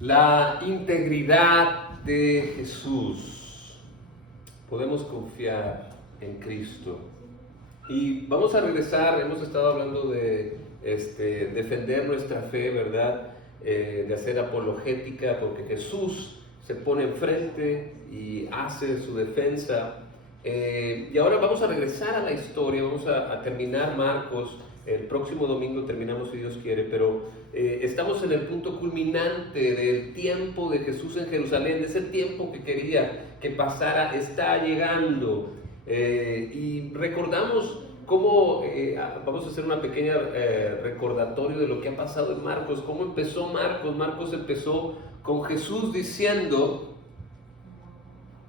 La integridad de Jesús. Podemos confiar en Cristo. Y vamos a regresar, hemos estado hablando de defender nuestra fe, ¿verdad? De hacer apologética, porque Jesús se pone enfrente y hace su defensa. Y ahora vamos a regresar a la historia, vamos a terminar Marcos. El próximo domingo terminamos si Dios quiere, pero estamos en el punto culminante del tiempo de Jesús en Jerusalén, de ese tiempo que quería que pasara, está llegando. Y recordamos cómo, vamos a hacer una pequeña recordatorio de lo que ha pasado en Marcos, cómo empezó Marcos. Marcos empezó con Jesús diciendo: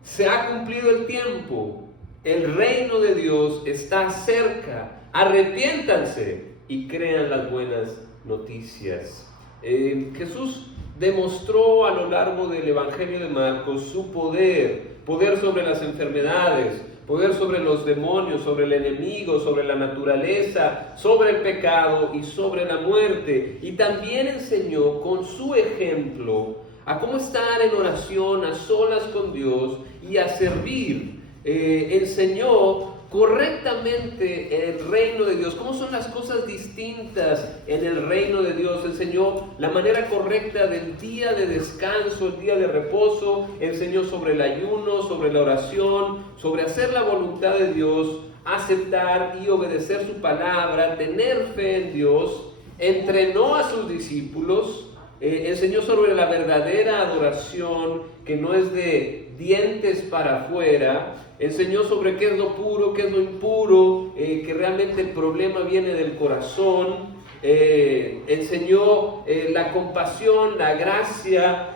se ha cumplido el tiempo, el reino de Dios está cerca. Arrepiéntanse y crean las buenas noticias. Jesús demostró a lo largo del Evangelio de Marcos su poder sobre las enfermedades, poder sobre los demonios, sobre el enemigo, sobre la naturaleza, sobre el pecado y sobre la muerte. Y también enseñó con su ejemplo a cómo estar en oración, a solas con Dios y a servir. Enseñó correctamente el reino de Dios, cómo son las cosas distintas en el reino de Dios. Enseñó la manera correcta del día de descanso, el día de reposo. Enseñó sobre el ayuno, sobre la oración, sobre hacer la voluntad de Dios, aceptar y obedecer su palabra, tener fe en Dios. Entrenó a sus discípulos, enseñó sobre la verdadera adoración, que no es de dientes para afuera. Enseñó sobre qué es lo puro, qué es lo impuro, que realmente el problema viene del corazón. Enseñó la compasión, la gracia,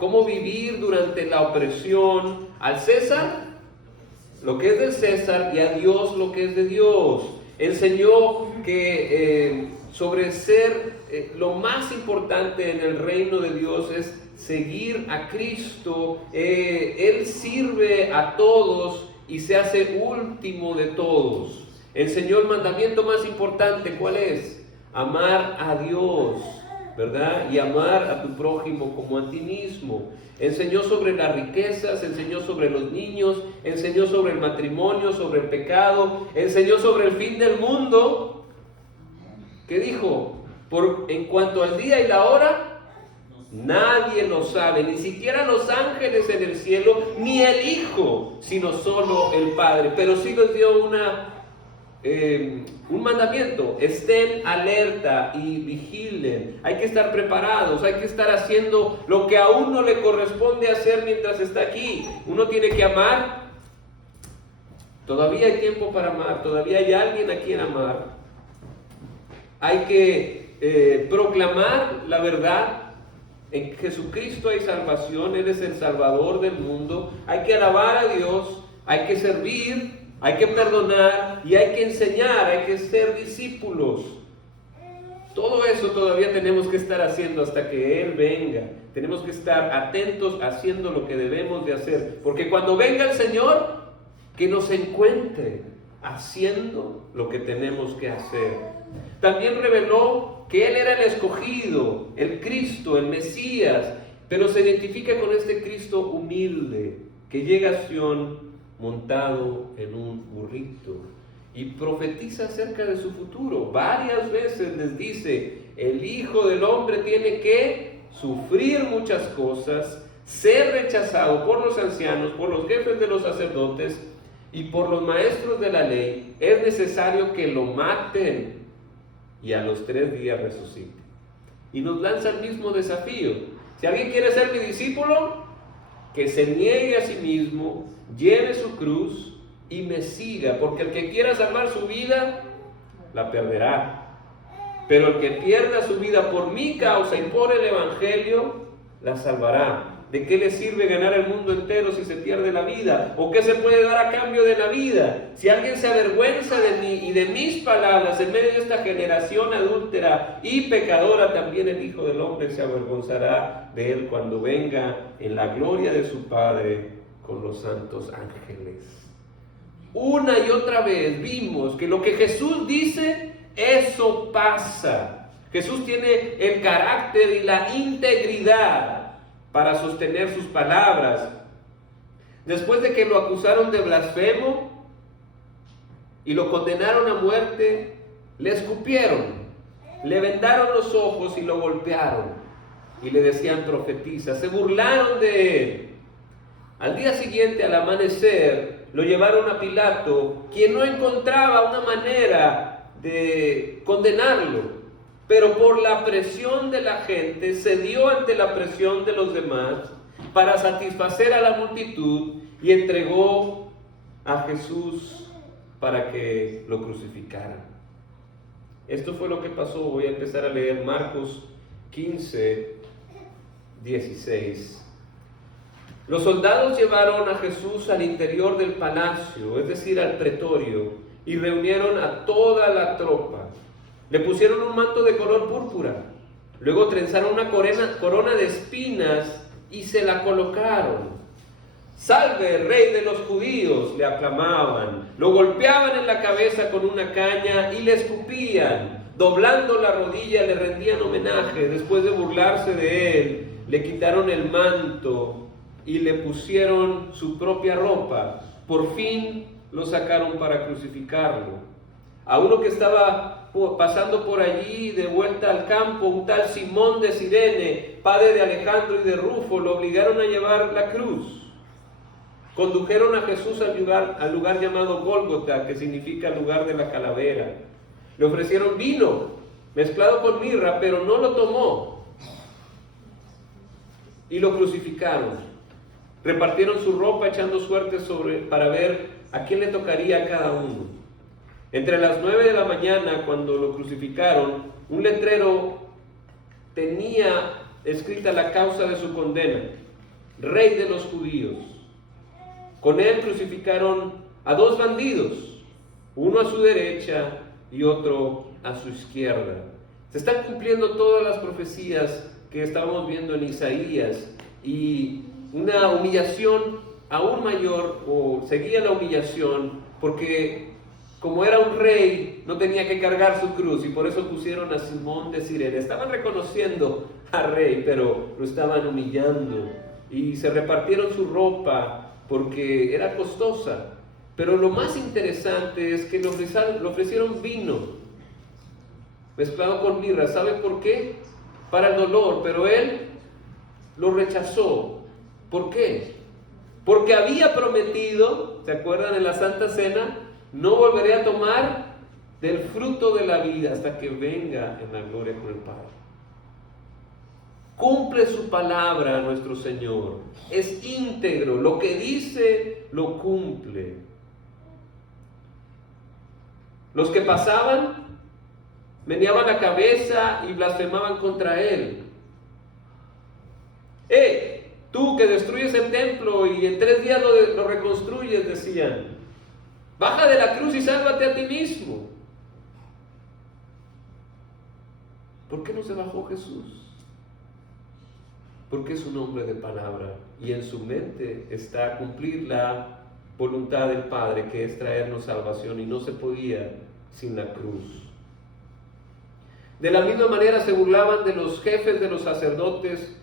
cómo vivir durante la opresión. Al César lo que es del César y a Dios lo que es de Dios. Enseñó que sobre ser lo más importante en el reino de Dios es seguir a Cristo. Él sirve a todos y se hace último de todos. Enseñó el mandamiento más importante, ¿cuál es? Amar a Dios, ¿verdad? Y amar a tu prójimo como a ti mismo. Enseñó sobre las riquezas, enseñó sobre los niños, enseñó sobre el matrimonio, sobre el pecado, enseñó sobre el fin del mundo. ¿Qué dijo? En cuanto al día y la hora, nadie lo sabe, ni siquiera los ángeles en el cielo, ni el Hijo, sino solo el Padre. Pero sí les dio un mandamiento: estén alerta y vigilen. Hay que estar preparados, hay que estar haciendo lo que a uno le corresponde hacer mientras está aquí. Uno tiene que amar. Todavía hay tiempo para amar, todavía hay alguien a quien amar. Hay que proclamar la verdad. En Jesucristo hay salvación, Él es el Salvador del mundo. Hay que alabar a Dios, hay que servir, hay que perdonar y hay que enseñar, hay que ser discípulos. Todo eso todavía tenemos que estar haciendo hasta que Él venga. Tenemos que estar atentos haciendo lo que debemos de hacer, porque cuando venga el Señor, que nos encuentre haciendo lo que tenemos que hacer. También reveló que Él era el escogido, el Cristo, el Mesías, pero se identifica con este Cristo humilde que llega a Sión montado en un burrito y profetiza acerca de su futuro. Varias veces les dice: el Hijo del Hombre tiene que sufrir muchas cosas, ser rechazado por los ancianos, por los jefes de los sacerdotes y por los maestros de la ley. Es necesario que lo maten y a los 3 días resucite. Y nos lanza el mismo desafío: si alguien quiere ser mi discípulo, que se niegue a sí mismo, lleve su cruz y me siga, porque el que quiera salvar su vida, la perderá. Pero el que pierda su vida por mi causa y por el Evangelio, la salvará. ¿De qué le sirve ganar el mundo entero si se pierde la vida? ¿O qué se puede dar a cambio de la vida? Si alguien se avergüenza de mí y de mis palabras en medio de esta generación adúltera y pecadora, también el Hijo del Hombre se avergonzará de él cuando venga en la gloria de su Padre con los santos ángeles. Una y otra vez vimos que lo que Jesús dice, eso pasa. Jesús tiene el carácter y la integridad para sostener sus palabras. Después de que lo acusaron de blasfemo y lo condenaron a muerte, le escupieron, le vendaron los ojos y lo golpearon y le decían profetiza, se burlaron de él. Al día siguiente, al amanecer, lo llevaron a Pilato, quien no encontraba una manera de condenarlo, pero por la presión de la gente cedió ante la presión de los demás para satisfacer a la multitud y entregó a Jesús para que lo crucificaran. Esto fue lo que pasó. Voy a empezar a leer Marcos 15, 16. Los soldados llevaron a Jesús al interior del palacio, es decir, al pretorio, y reunieron a toda la tropa. Le pusieron un manto de color púrpura, luego trenzaron una corona de espinas y se la colocaron. ¡Salve, Rey de los judíos!, le aclamaban. Lo golpeaban en la cabeza con una caña y le escupían. Doblando la rodilla le rendían homenaje. Después de burlarse de él, le quitaron el manto y le pusieron su propia ropa. Por fin lo sacaron para crucificarlo. A uno que estaba pasando por allí de vuelta al campo, un tal Simón de Cirene, padre de Alejandro y de Rufo, lo obligaron a llevar la cruz. Condujeron a Jesús al lugar llamado Gólgota, que significa lugar de la calavera. Le ofrecieron vino mezclado con mirra, pero no lo tomó. Y lo crucificaron. Repartieron su ropa echando suerte para ver a quién le tocaría a cada uno. Entre las 9 de la mañana, cuando lo crucificaron, un letrero tenía escrita la causa de su condena: Rey de los judíos. Con él crucificaron a 2 bandidos, uno a su derecha y otro a su izquierda. Se están cumpliendo todas las profecías que estábamos viendo en Isaías, y una humillación aún mayor, o seguía la humillación, porque como era un rey, no tenía que cargar su cruz, y por eso pusieron a Simón de Cirene. Estaban reconociendo al rey, pero lo estaban humillando, y se repartieron su ropa porque era costosa. Pero lo más interesante es que le ofrecieron vino mezclado con mirra. ¿Sabe por qué? Para el dolor, pero él lo rechazó. ¿Por qué? Porque había prometido, ¿se acuerdan en la Santa Cena? No volveré a tomar del fruto de la vida hasta que venga en la gloria con el Padre. Cumple su palabra nuestro Señor. Es íntegro. Lo que dice, lo cumple. Los que pasaban meneaban la cabeza y blasfemaban contra él. Tú que destruyes el templo y en 3 días lo reconstruyes, decían. Baja de la cruz y sálvate a ti mismo. ¿Por qué no se bajó Jesús? Porque es un hombre de palabra y en su mente está cumplir la voluntad del Padre, que es traernos salvación, y no se podía sin la cruz. De la misma manera se burlaban de los jefes de los sacerdotes,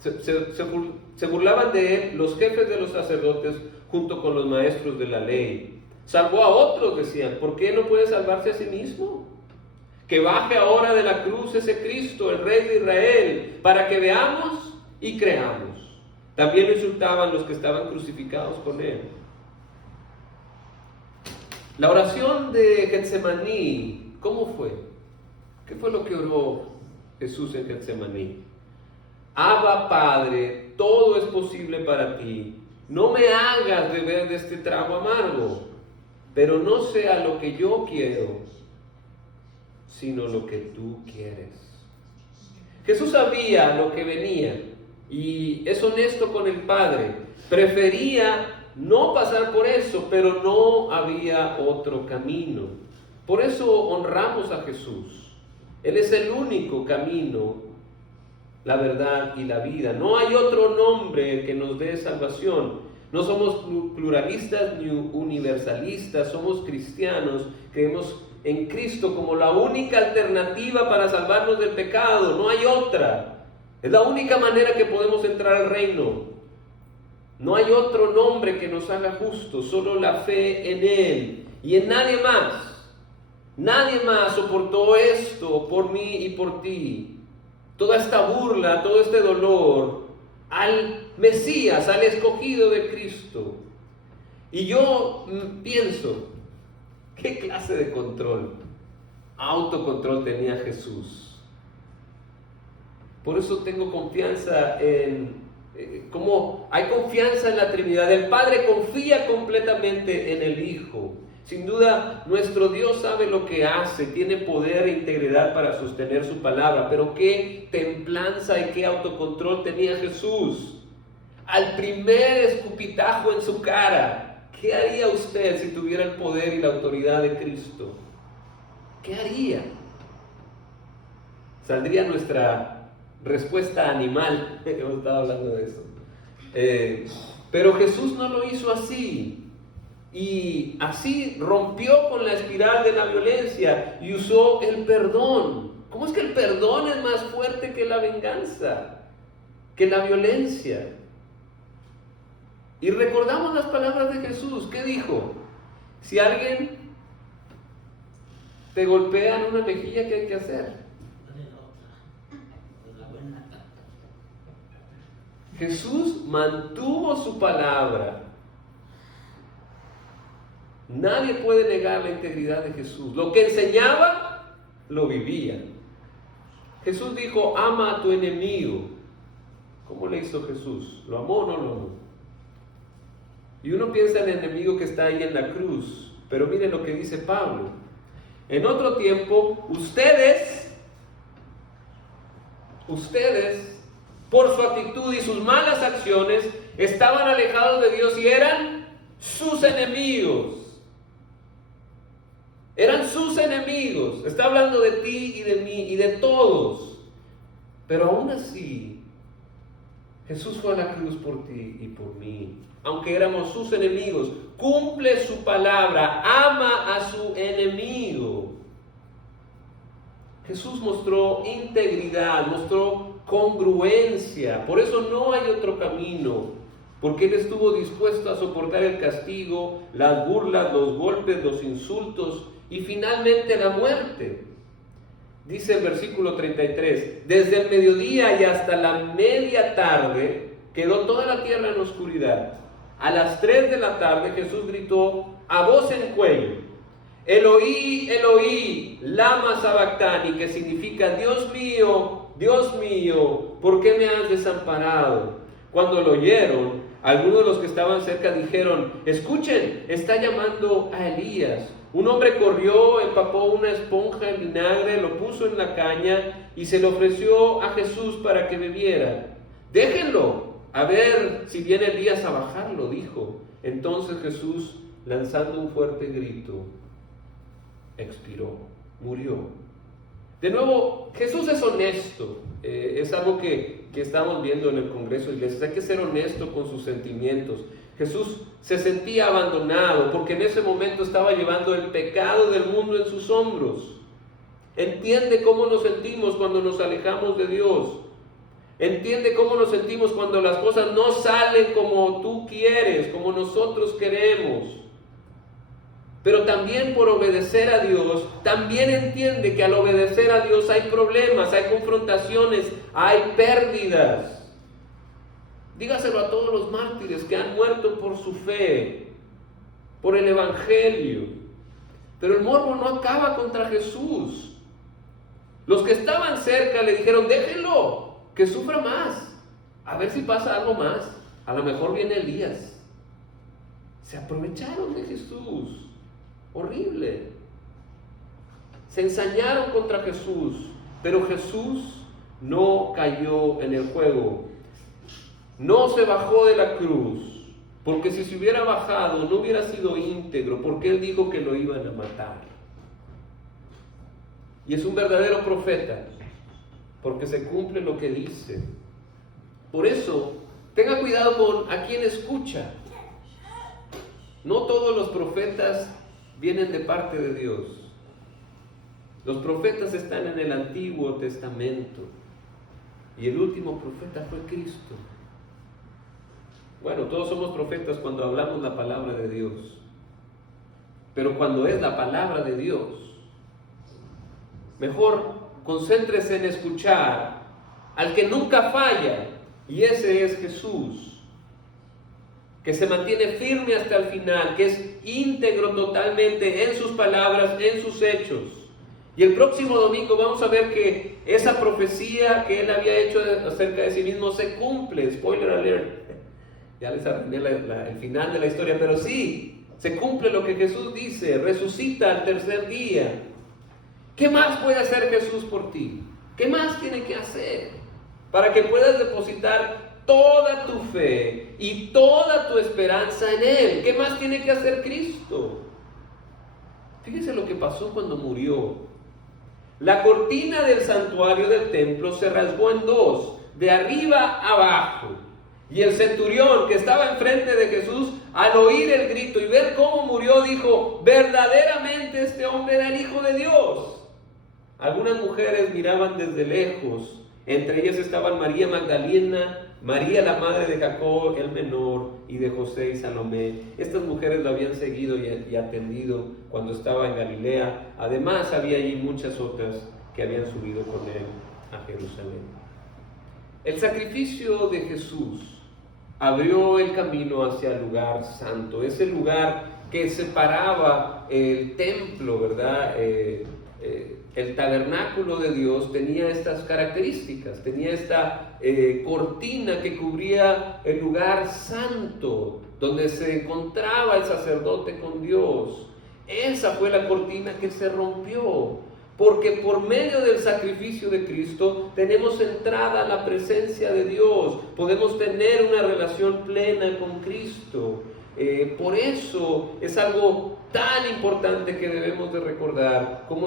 se burlaban de él los jefes de los sacerdotes junto con los maestros de la ley. Salvó a otros, decían. ¿Por qué no puede salvarse a sí mismo? Que baje ahora de la cruz ese Cristo, el Rey de Israel, para que veamos y creamos. También lo insultaban los que estaban crucificados con él. La oración de Getsemaní, ¿cómo fue? ¿Qué fue lo que oró Jesús en Getsemaní? Abba, Padre, todo es posible para ti. No me hagas beber de este trago amargo, pero no sea lo que yo quiero, sino lo que tú quieres. Jesús sabía lo que venía y es honesto con el Padre. Prefería no pasar por eso, pero no había otro camino. Por eso honramos a Jesús. Él es el único camino, la verdad y la vida. No hay otro nombre que nos dé salvación. No somos pluralistas ni universalistas, somos cristianos. Creemos en Cristo como la única alternativa para salvarnos del pecado. No hay otra. Es la única manera que podemos entrar al reino. No hay otro nombre que nos haga justos, solo la fe en Él y en nadie más. Nadie más soportó esto por mí y por ti. Toda esta burla, todo este dolor al Mesías, al escogido de Cristo. Y yo pienso, ¿qué clase de control, autocontrol tenía Jesús? Por eso tengo confianza como hay confianza en la Trinidad. El Padre confía completamente en el Hijo. Sin duda, nuestro Dios sabe lo que hace, tiene poder e integridad para sostener su palabra, pero qué templanza y qué autocontrol tenía Jesús. Al primer escupitajo en su cara, ¿qué haría usted si tuviera el poder y la autoridad de Cristo? ¿Qué haría? Saldría nuestra respuesta animal. Hemos estado hablando de eso. Pero Jesús no lo hizo así. Y así rompió con la espiral de la violencia y usó el perdón. ¿Cómo es que el perdón es más fuerte que la venganza, que la violencia? Y recordamos las palabras de Jesús. ¿Qué dijo? Si alguien te golpea en una mejilla, ¿qué hay que hacer? Jesús mantuvo su palabra. Nadie puede negar la integridad de Jesús. Lo que enseñaba, lo vivía. Jesús dijo, ama a tu enemigo. ¿Cómo le hizo Jesús? ¿Lo amó o no lo amó? Y uno piensa en el enemigo que está ahí en la cruz. Pero miren lo que dice Pablo. En otro tiempo, ustedes, por su actitud y sus malas acciones, estaban alejados de Dios y eran sus enemigos. Eran sus enemigos. Está hablando de ti y de mí y de todos. Pero aún así, Jesús fue a la cruz por ti y por mí. Aunque éramos sus enemigos, cumple su palabra, ama a su enemigo. Jesús mostró integridad, mostró congruencia. Por eso no hay otro camino. Porque Él estuvo dispuesto a soportar el castigo, las burlas, los golpes, los insultos y finalmente la muerte. Dice el versículo 33, desde el mediodía y hasta la media tarde quedó toda la tierra en oscuridad. A las 3 de la tarde Jesús gritó a voz en cuello, Eloí, Eloí, lama sabactani, que significa Dios mío, ¿por qué me has desamparado? Cuando lo oyeron, algunos de los que estaban cerca dijeron, escuchen, está llamando a Elías. Un hombre corrió, empapó una esponja en vinagre, lo puso en la caña y se lo ofreció a Jesús para que bebiera. Déjenlo, a ver si viene Elías a bajarlo, dijo. Entonces Jesús, lanzando un fuerte grito, expiró, murió. De nuevo, Jesús es honesto. Es algo que estamos viendo en el Congreso de Iglesias. Hay que ser honesto con sus sentimientos. Jesús se sentía abandonado porque en ese momento estaba llevando el pecado del mundo en sus hombros. Entiende cómo nos sentimos cuando nos alejamos de Dios. Entiende cómo nos sentimos cuando las cosas no salen como tú quieres, como nosotros queremos. Pero también por obedecer a Dios, también entiende que al obedecer a Dios hay problemas, hay confrontaciones, hay pérdidas. Dígaselo a todos los mártires que han muerto por su fe, por el Evangelio. Pero el morbo no acaba contra Jesús. Los que estaban cerca le dijeron, déjenlo, que sufra más. A ver si pasa algo más. A lo mejor viene Elías. Se aprovecharon de Jesús. Horrible. Se ensañaron contra Jesús, pero Jesús no cayó en el juego. No se bajó de la cruz, porque si se hubiera bajado no hubiera sido íntegro, porque Él dijo que lo iban a matar. Y es un verdadero profeta, porque se cumple lo que dice. Por eso, tenga cuidado con a quién escucha. No todos los profetas vienen de parte de Dios. Los profetas están en el Antiguo Testamento y el último profeta fue Cristo. Bueno, todos somos profetas cuando hablamos la palabra de Dios, pero cuando es la palabra de Dios, mejor concéntrese en escuchar al que nunca falla, y ese es Jesús, que se mantiene firme hasta el final, que es íntegro totalmente en sus palabras, en sus hechos. Y el próximo domingo vamos a ver que esa profecía que él había hecho acerca de sí mismo se cumple. Spoiler alert, ya les arruiné el final de la historia, pero sí, se cumple lo que Jesús dice, resucita al tercer día. ¿Qué más puede hacer Jesús por ti? ¿Qué más tiene que hacer para que puedas depositar toda tu fe y toda tu esperanza en Él? ¿Qué más tiene que hacer Cristo? Fíjese lo que pasó cuando murió. La cortina del santuario del templo se rasgó en dos, de arriba a abajo. Y el centurión que estaba enfrente de Jesús, al oír el grito y ver cómo murió, dijo: verdaderamente este hombre era el Hijo de Dios. Algunas mujeres miraban desde lejos. Entre ellas estaban María Magdalena, María la madre de Jacob el menor y de José y Salomé. Estas mujeres lo habían seguido y atendido cuando estaba en Galilea. Además había allí muchas otras que habían subido con él a Jerusalén. El sacrificio de Jesús abrió el camino hacia el lugar santo, ese lugar que separaba el templo, ¿verdad? El tabernáculo de Dios tenía estas características, tenía esta cortina que cubría el lugar santo, donde se encontraba el sacerdote con Dios. Esa fue la cortina que se rompió, porque por medio del sacrificio de Cristo tenemos entrada a la presencia de Dios, podemos tener una relación plena con Cristo. Por eso es algo tan importante que debemos de recordar, cómo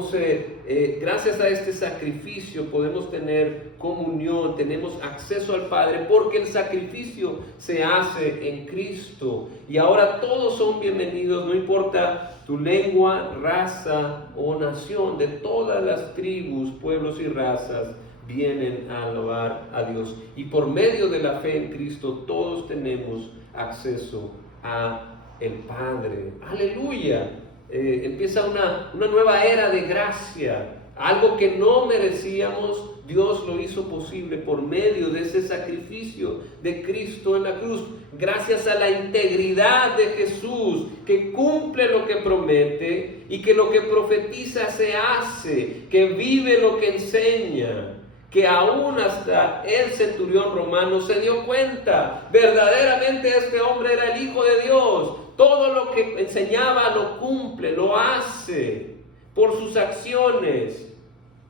gracias a este sacrificio podemos tener comunión, tenemos acceso al Padre, porque el sacrificio se hace en Cristo. Y ahora todos son bienvenidos, no importa tu lengua, raza o nación, de todas las tribus, pueblos y razas vienen a alabar a Dios. Y por medio de la fe en Cristo todos tenemos acceso a el Padre. Aleluya. Empieza una nueva era de gracia. Algo que no merecíamos, Dios lo hizo posible por medio de ese sacrificio de Cristo en la cruz. Gracias a la integridad de Jesús, que cumple lo que promete y que lo que profetiza se hace, que vive lo que enseña, que aún hasta el centurión romano se dio cuenta, verdaderamente este hombre era el Hijo de Dios. Todo lo que enseñaba lo cumple, lo hace por sus acciones,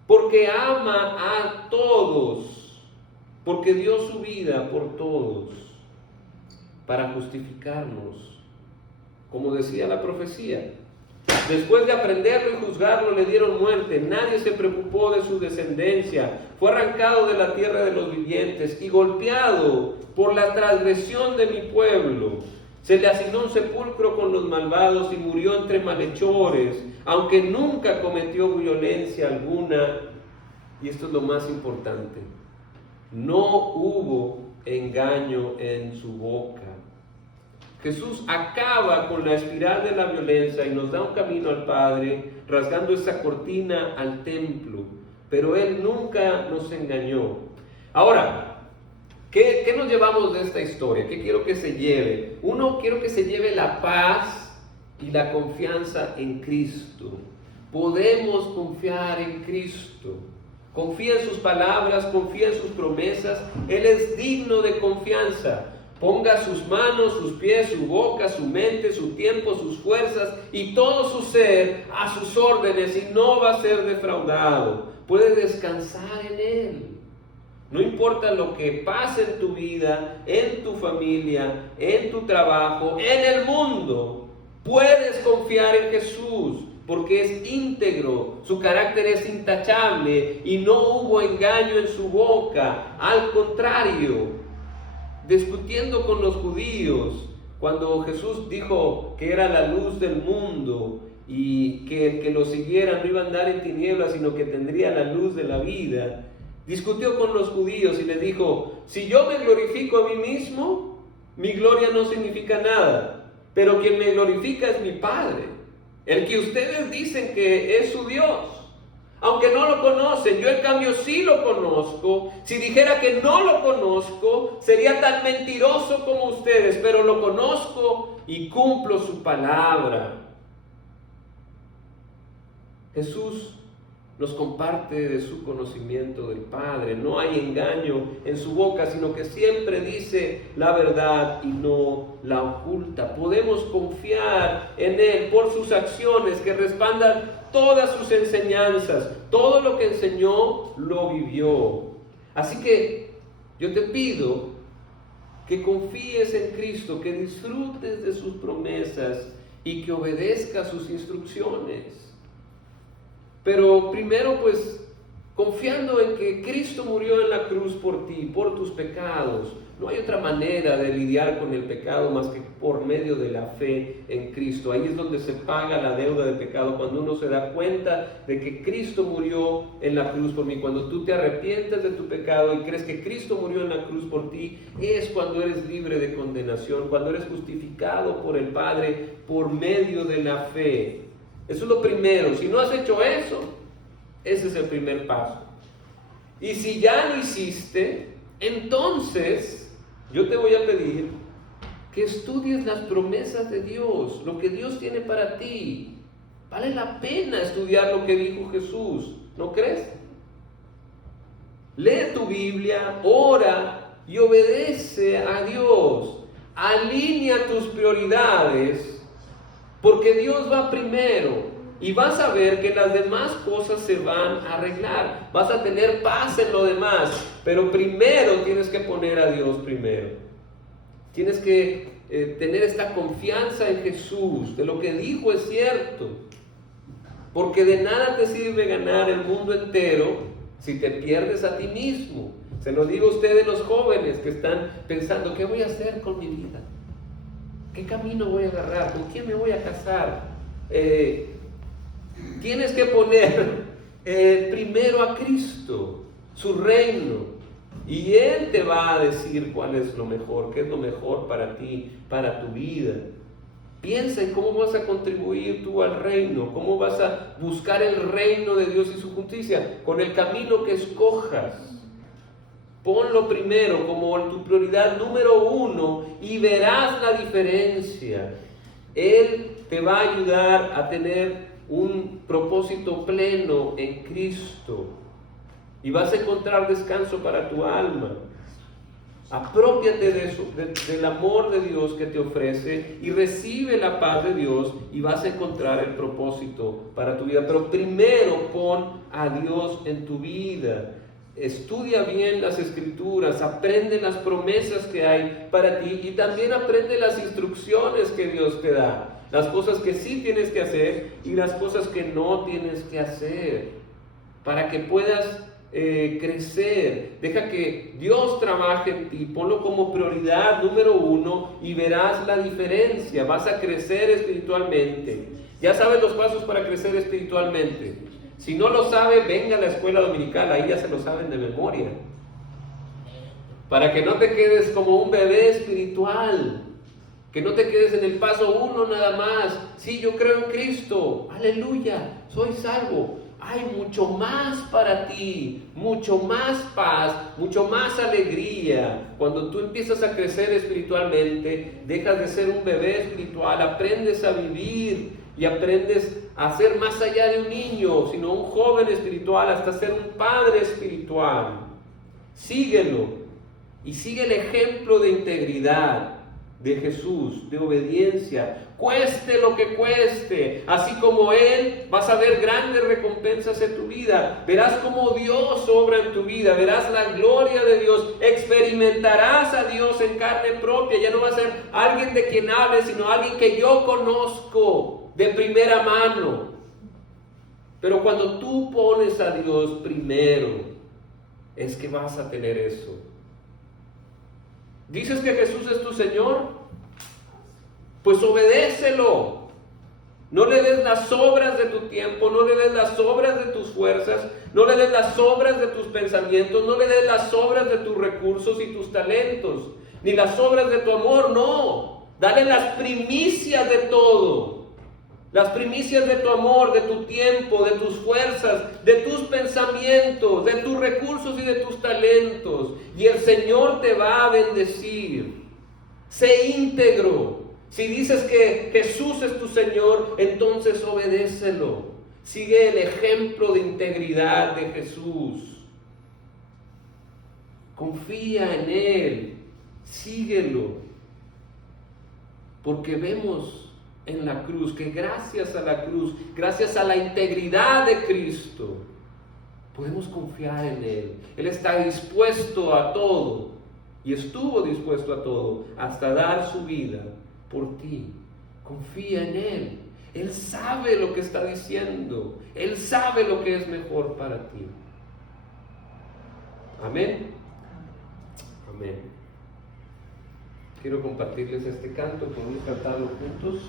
porque ama a todos, porque dio su vida por todos, para justificarnos, como decía la profecía. Después de aprenderlo y juzgarlo, le dieron muerte. Nadie se preocupó de su descendencia. Fue arrancado de la tierra de los vivientes y golpeado por la transgresión de mi pueblo. Se le asignó un sepulcro con los malvados y murió entre malhechores, aunque nunca cometió violencia alguna. Y esto es lo más importante: no hubo engaño en su boca. Jesús acaba con la espiral de la violencia y nos da un camino al Padre, rasgando esa cortina al templo. Pero Él nunca nos engañó. Ahora, ¿qué nos llevamos de esta historia? ¿Qué quiero que se lleve? Uno, quiero que se lleve la paz y la confianza en Cristo. Podemos confiar en Cristo. Confía en sus palabras, confía en sus promesas. Él es digno de confianza. Ponga sus manos, sus pies, su boca, su mente, su tiempo, sus fuerzas y todo su ser a sus órdenes y no va a ser defraudado. Puede descansar en Él. No importa lo que pase en tu vida, en tu familia, en tu trabajo, en el mundo, puedes confiar en Jesús, porque es íntegro, su carácter es intachable y no hubo engaño en su boca. Al contrario, discutiendo con los judíos, cuando Jesús dijo que era la luz del mundo y que el que lo siguiera no iba a andar en tinieblas, sino que tendría la luz de la vida, discutió con los judíos y les dijo: si yo me glorifico a mí mismo, mi gloria no significa nada, pero quien me glorifica es mi Padre, el que ustedes dicen que es su Dios. Aunque no lo conocen, yo en cambio sí lo conozco. Si dijera que no lo conozco, sería tan mentiroso como ustedes, pero lo conozco y cumplo su palabra. Jesús nos comparte de su conocimiento del Padre. No hay engaño en su boca, sino que siempre dice la verdad y no la oculta. Podemos confiar en Él por sus acciones que respaldan todas sus enseñanzas. Todo lo que enseñó lo vivió. Así que yo te pido que confíes en Cristo, que disfrutes de sus promesas y que obedezcas sus instrucciones. Pero primero, pues, confiando en que Cristo murió en la cruz por ti, por tus pecados. No hay otra manera de lidiar con el pecado más que por medio de la fe en Cristo. Ahí es donde se paga la deuda de pecado, cuando uno se da cuenta de que Cristo murió en la cruz por mí. Cuando tú te arrepientes de tu pecado y crees que Cristo murió en la cruz por ti, es cuando eres libre de condenación, cuando eres justificado por el Padre por medio de la fe. Eso es lo primero. Si no has hecho eso, ese es el primer paso. Y si ya lo hiciste, entonces yo te voy a pedir que estudies las promesas de Dios, lo que Dios tiene para ti. Vale la pena estudiar lo que dijo Jesús, ¿no crees? Lee tu Biblia, ora y obedece a Dios. Alinea tus prioridades, porque Dios va primero y vas a ver que las demás cosas se van a arreglar. Vas a tener paz en lo demás, pero primero tienes que poner a Dios primero. Tienes que tener esta confianza en Jesús, de lo que dijo es cierto. Porque de nada te sirve ganar el mundo entero si te pierdes a ti mismo. Se lo digo a ustedes los jóvenes que están pensando: ¿qué voy a hacer con mi vida? ¿Qué camino voy a agarrar? ¿Con quién me voy a casar? Tienes que poner primero a Cristo, su reino, y Él te va a decir cuál es lo mejor, qué es lo mejor para ti, para tu vida. Piensa en cómo vas a contribuir tú al reino, cómo vas a buscar el reino de Dios y su justicia, con el camino que escojas. Ponlo primero como tu prioridad número uno y verás la diferencia. Él te va a ayudar a tener un propósito pleno en Cristo y vas a encontrar descanso para tu alma. Aprópiate de eso, del amor de Dios que te ofrece, y recibe la paz de Dios y vas a encontrar el propósito para tu vida. Pero primero pon a Dios en tu vida. Estudia bien las Escrituras, aprende las promesas que hay para ti y también aprende las instrucciones que Dios te da. Las cosas que sí tienes que hacer y las cosas que no tienes que hacer, para que puedas crecer. Deja que Dios trabaje en ti, ponlo como prioridad número uno y verás la diferencia. Vas a crecer espiritualmente. Ya sabes los pasos para crecer espiritualmente. Si no lo sabe, venga a la escuela dominical, ahí ya se lo saben de memoria. Para que no te quedes como un bebé espiritual, que no te quedes en el paso uno nada más. Sí, yo creo en Cristo, aleluya, soy salvo. Hay mucho más para ti, mucho más paz, mucho más alegría. Cuando tú empiezas a crecer espiritualmente, dejas de ser un bebé espiritual, aprendes a vivir y aprendes a ser más allá de un niño, sino un joven espiritual, hasta ser un padre espiritual. Síguelo y sigue el ejemplo de integridad de Jesús, de obediencia, cueste lo que cueste. Así como Él, vas a ver grandes recompensas en tu vida. Verás cómo Dios obra en tu vida, verás la gloria de Dios, experimentarás a Dios en carne propia. Ya no va a ser alguien de quien hable, sino alguien que yo conozco de primera mano. Pero cuando tú pones a Dios primero, es que vas a tener eso. ¿Dices que Jesús es tu Señor? Pues obedécelo. No le des las obras de tu tiempo, no le des las obras de tus fuerzas, no le des las obras de tus pensamientos, no le des las obras de tus recursos y tus talentos, ni las obras de tu amor, no. Dale las primicias de todo. Las primicias de tu amor, de tu tiempo, de tus fuerzas, de tus pensamientos, de tus recursos y de tus talentos. Y el Señor te va a bendecir. Sé íntegro. Si dices que Jesús es tu Señor, entonces obedécelo. Sigue el ejemplo de integridad de Jesús. Confía en Él. Síguelo. Porque vemos en la cruz que gracias a la cruz, gracias a la integridad de Cristo, podemos confiar en Él. Él está dispuesto a todo y estuvo dispuesto a todo hasta dar su vida por ti. Confía en Él. Él sabe lo que está diciendo. Él sabe lo que es mejor para ti. Amén. Amén. Quiero compartirles este canto, podemos cantarlo juntos.